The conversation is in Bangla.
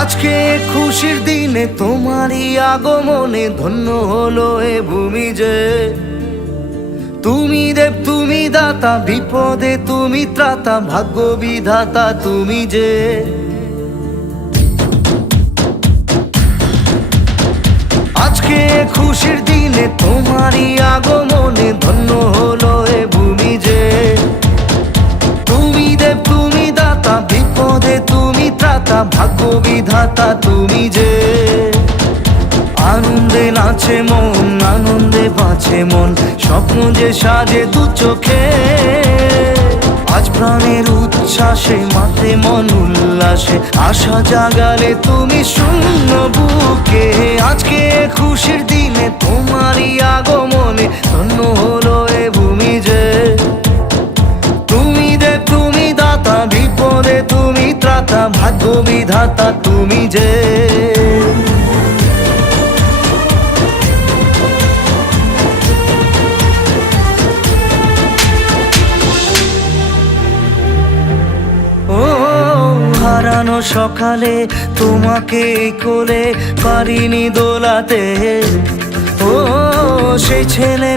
আজকে খুশির দিনে তোমারই আগমনে ধন্য হলো এ ভূমি যে। তুমি দেব তুমি দাতা, বিপদে তুমি ত্রাতা, ভাগ্য বিধাতা তুমি যে। আজকে খুশির দিনে তোমারই আগমনে ধন্য হলো এ ভূমি যে। তুমি দেব তুমি দাতা, বিপদে তুমি ত্রাতা, ভাগ্য বিধাতা তুমি যে। আনন্দে নাচে মন, আনন্দে বাঁচে মন, স্বপ্ন যে সাজে দু চোখে। আজ প্রাণের উচ্ছ্বাসে মাতে মন উল্লাসে, আশা জাগালে তুমি শূন্য বুকে। আজকে খুশির দিনে তোমারই আগমনে ধন্য হলো এ ভূমি যে। তুমি দেব তুমি দাতা, বিপদে তুমি ত্রাতা, ভাগ্য বিধাতা তুমি যে। হারানো সকালে তোমাকে কোলে পারিনি দোলাতে, ও সেই ছেলে